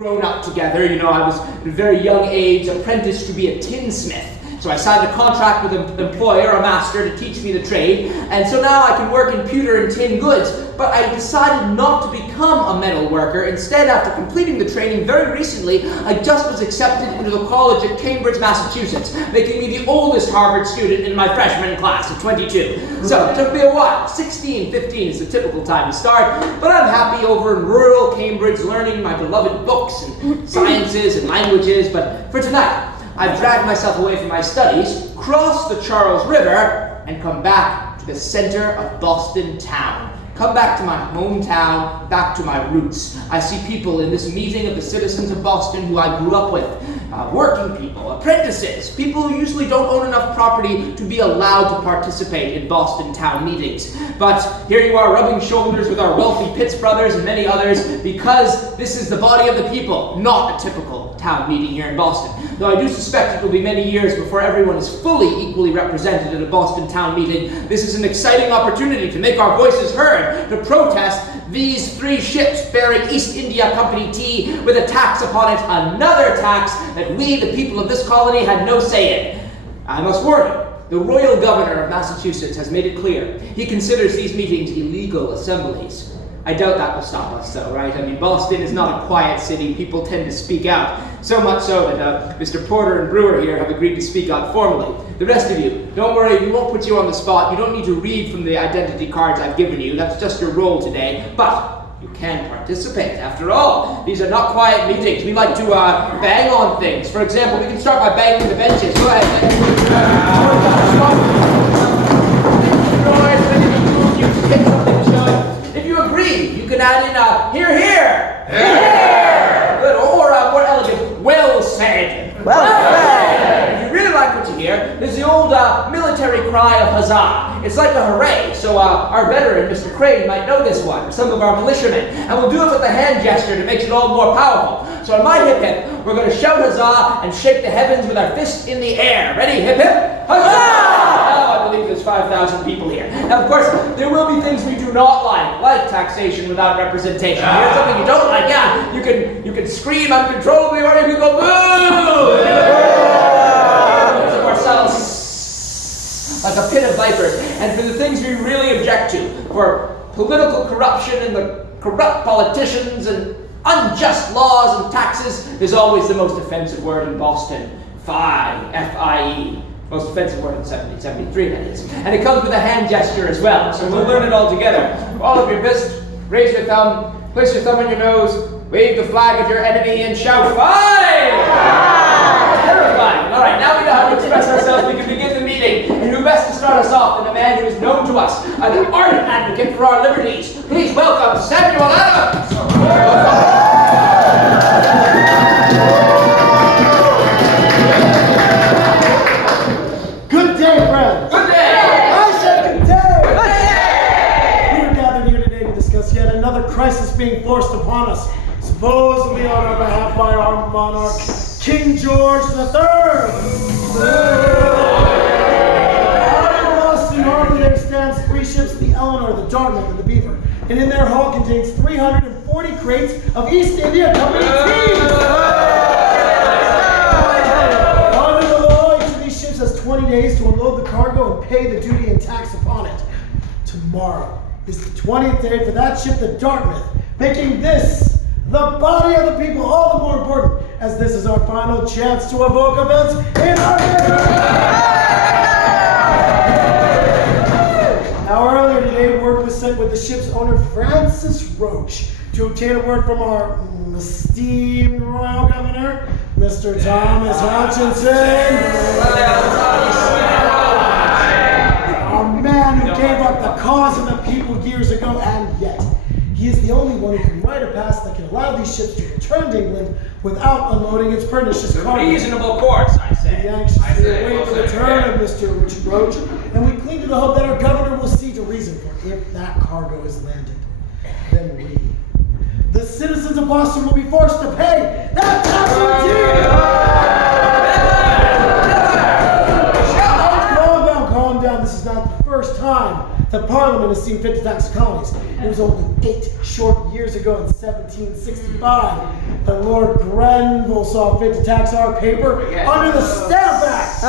grown up together. You know, I was at a very young age apprenticed to be a tinsmith. So I signed a contract with an employer, a master, to teach me the trade, and so now I can work in pewter and tin goods. But I decided not to become a metal worker. Instead, after completing the training very recently, I just was accepted into the college at Cambridge, Massachusetts, making me the oldest Harvard student in my freshman class of 22. So it took me a while. 16, 15 is the typical time to start, but I'm happy over in rural Cambridge learning my beloved books and sciences and languages. But for tonight, I've dragged myself away from my studies, crossed the Charles River, and come back to the center of Boston town. Come back to my hometown, back to my roots. I see people in this meeting of the citizens of Boston who I grew up with, working people, apprentices, people who usually don't own enough property to be allowed to participate in Boston town meetings. But here you are rubbing shoulders with our wealthy Pitts brothers and many others, because this is the body of the people, not a typical town meeting here in Boston. Though I do suspect it will be many years before everyone is fully equally represented at a Boston town meeting, this is an exciting opportunity to make our voices heard, to protest these 3 ships bearing East India Company tea with a tax upon it, another tax that we, the people of this colony, had no say in. I must warn you, the royal governor of Massachusetts has made it clear he considers these meetings illegal assemblies. I doubt that will stop us, though, right? I mean, Boston is not a quiet city. People tend to speak out. So much so that Mr. Porter and Brewer here have agreed to speak out formally. The rest of you, don't worry, we won't put you on the spot. You don't need to read from the identity cards I've given you. That's just your role today. But you can participate. After all, these are not quiet meetings. We like to bang on things. For example, we can start by banging the benches. Go ahead. If you agree, you can add in a hear, hear. Hear, hear. Good. Or more elegant, well said. Well said. If you really like what you hear, there's the old military cry of huzzah. It's like a hooray, so our veteran, Mr. Crane, might know this one, or some of our militiamen, and we'll do it with the hand gesture to make it all more powerful. So on my hip hip, we're going to shout huzzah and shake the heavens with our fist in the air. Ready? Hip hip? Huzzah! I believe there's 5,000 people here. Now, of course, there will be things we do not like taxation without representation. Here's something you don't like, yeah, you can scream uncontrollably, or you can go boo! Ourselves like a pit of vipers. And for the things we really object to, for political corruption and the corrupt politicians and unjust laws and taxes, there's always the most offensive word in Boston, FIE, F-I-E. Most offensive word in 1773, that is. And it comes with a hand gesture as well, so we'll learn it all together. All of your fists, raise your thumb, place your thumb on your nose, wave the flag at your enemy, and shout, FIE! Terrifying. All right, now we know how to express ourselves. We can begin the meeting. And who best to start us off than a man who is known to us as an ardent advocate for our liberties. Please welcome Samuel Adams! Good day, friends! Good day! I said good day! Good day! We are gathered here today to discuss yet another crisis being forced upon us, supposedly on our behalf by our monarch, King George III. Out in Boston Harbor there stands 3 ships, the Eleanor, the Dartmouth, and the Beaver, and in their hull contains 340 crates of East India Company tea. Under the law, each of these ships has 20 days to unload the cargo and pay the duty and tax upon it. Tomorrow is the 20th day for that ship, the Dartmouth, making this the body of the people all the more important, as this is our final chance to evoke events in our history. Now earlier today, word was sent with the ship's owner, Francis Roach, to obtain a word from our esteemed royal governor, Mr. Thomas Hutchinson. A man who gave up the cause of the people years ago, and yet he is the only one who can write a pass that can allow these ships to return to England without unloading its pernicious cargo. Reasonable course, I say. We anxiously await the return of Mr. Richard Roach, and we cling to the hope that our governor will see to reason for if that cargo is landed. Then we, the citizens of Boston, will be forced to pay that tax Calm down. This is not the first time the Parliament has seen fit to tax colonies. It was only 8 short years ago in 1765 that Lord Grenville saw fit to tax our paper under the Stamp Act.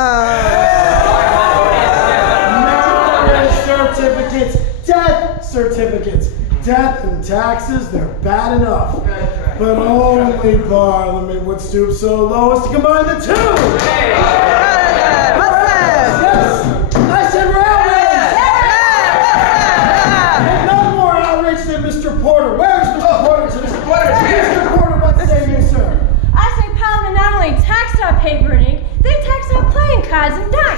Marriage certificates, death certificates. Death and taxes, they're bad enough. But only Parliament would stoop so low as to combine the two. Yes, I said we're outraged. And none more outraged than Mr. Porter. Where's Mr. Porter today? Mr. Porter, what say you, sir? I say Parliament not only taxed our paper and ink, they taxed our playing cards and dice.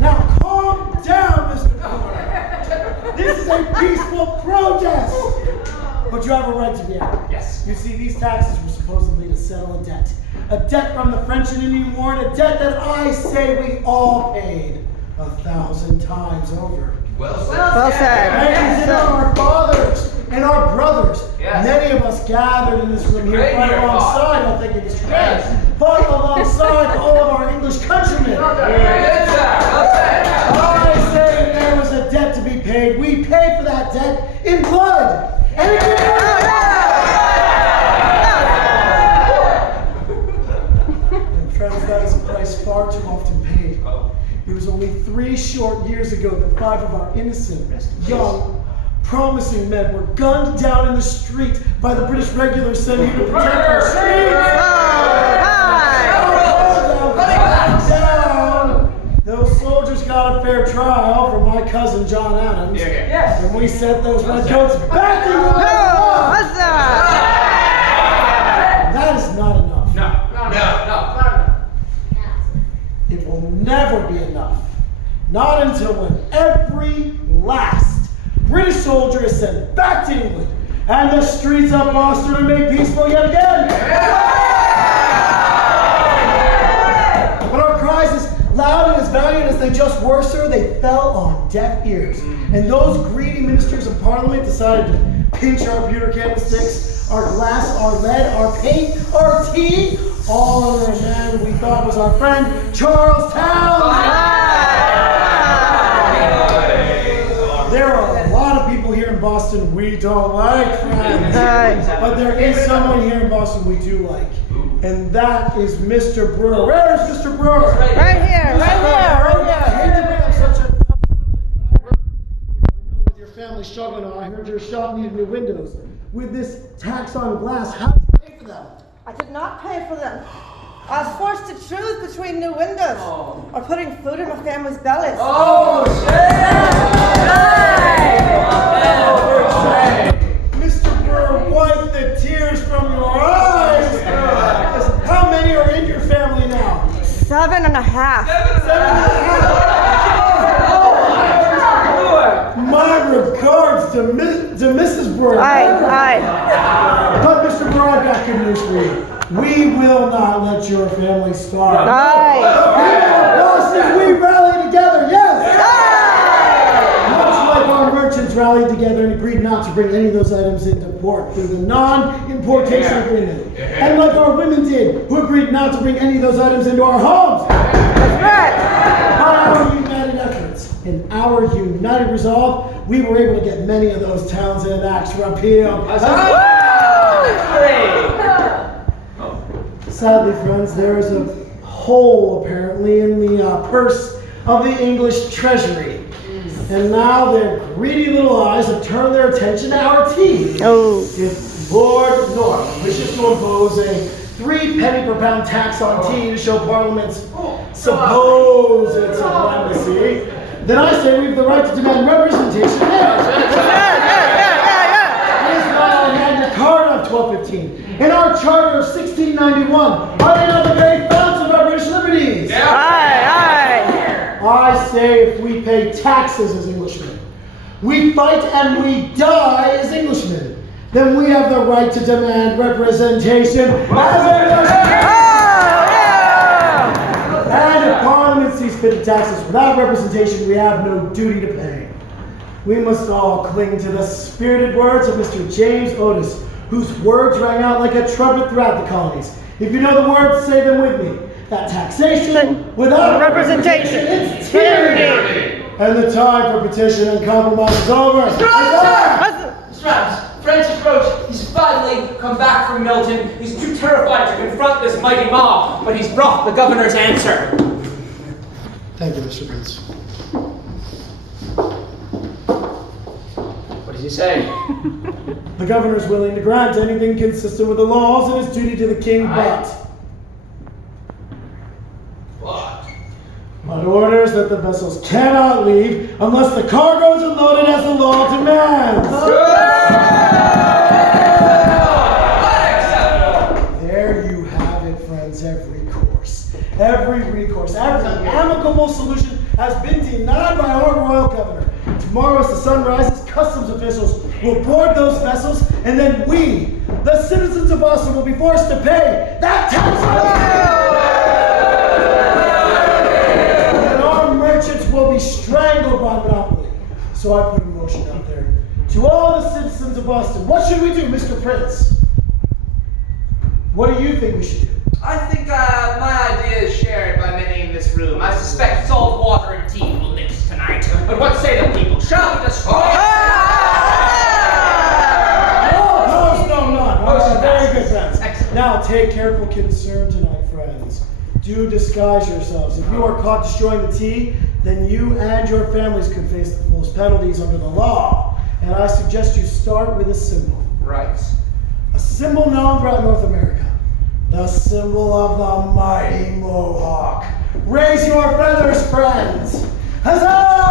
Now calm down, Mr. Porter. This is a peaceful protest. But you have a right to be angry. Yes. You see, these taxes were supposedly to settle a debt. A debt from the French and Indian War, and a debt that I say we all paid 1,000 times over. Well said. Well said. And to our fathers and our brothers. Yes. Many of us gathered in this room here Great fight here, alongside, I think it was great, fight alongside all of our English countrymen. Good, sir. Well said. I say there was a debt to be paid. We paid for that debt in blood. And it didn't And friends, that is a price far too often paid. It was only 3 short years ago that 5 of our innocent, young, promising men were gunned down in the street by the British regulars sent here to protect our streets. Down. Those soldiers got a fair trial for my cousin John Adams. Yes. And we sent those redcoats back to the That is not enough. No. It will never be enough. Not until when every last British soldier is sent back to England and the streets of Boston are made peaceful yet again. But our cries, as loud and as valiant as they just were, sir, they fell on deaf ears. And those greedy ministers of Parliament decided to pinch our pewter candlesticks, our glass, our lead, our paint, our tea, all under a man we thought was our friend, Charles Towns. There are a lot of people here in Boston we don't like, friends. But there is someone here in Boston we do like. And that is Mr. Brewer. Where is Mr. Brewer? Right here, right here, right I hate to bring up such a with your family struggling. I heard your shop needed new windows. With this tax on glass, how do you pay for them? I did not pay for them. I was forced to choose between new windows or putting food in my family's bellies. Mr. Brewer, wipe the tears from your eyes. How many are in your family now? 7.5. 7.5. My regards to Mrs. Brewer. Aye. But Mr. Brewer, I've got good news for you. We will not let your family starve. Aye. Boston, we rally together, yes! Much like our merchants rallied together and agreed not to bring any of those items into port through the non-importation agreement. And like our women did, who agreed not to bring any of those items into our homes. That's right. By our united efforts and our united resolve, we were able to get many of those Townsend Acts repealed. Sadly, friends, there is a hole apparently in the purse of the English treasury. And now their greedy little eyes have turned their attention to our tea. Oh. If Lord North wishes to impose a 3 penny per pound tax on tea to show Parliament's supposed supremacy, then I say we have the right to demand representation. Magna Carta of 1215 and our Charter of 1691 are they not the very founts of our British liberties? Aye. I say if we pay taxes as Englishmen, we fight and we die as Englishmen, then we have the right to demand representation as Englishmen. And if Parliament sees fit to tax us without representation, we have no duty to pay. We must all cling to the spirited words of Mr. James Otis, whose words rang out like a trumpet throughout the colonies. If you know the words, say them with me. That taxation without representation is tyranny. And the time for petition and compromise is over. Mr. Adams, Francis Roach, he's finally come back from Milton. He's too terrified to confront this mighty mob, but he's brought the governor's answer. Thank you, Mr. Prince. What does he say? The governor is willing to grant anything consistent with the laws and his duty to the king, Aye. but orders that the vessels cannot leave unless the cargo is unloaded as the law demands. There you have it, friends. Every recourse, every amicable solution has been denied by our royal governor. Tomorrow as the sun rises, customs officials will board those vessels, and then we, the citizens of Boston, will be forced to pay that tax. And our merchants will be strangled by monopoly. So I put a motion out there to all the citizens of Boston. What should we do, Mr. Prince? What do you think we should do? I think my idea is shared by many in this room. I suspect salt water and tea will mix tonight. But what say the people? Shall we destroy it? No. Very good, friends. Excellent. Now take careful concern tonight, friends. Do disguise yourselves. If you are caught destroying the tea, then you and your families could face the fullest penalties under the law. And I suggest you start with a symbol. Right. A symbol known throughout North America. The symbol of the mighty Mohawk. Raise your feathers, friends. Huzzah!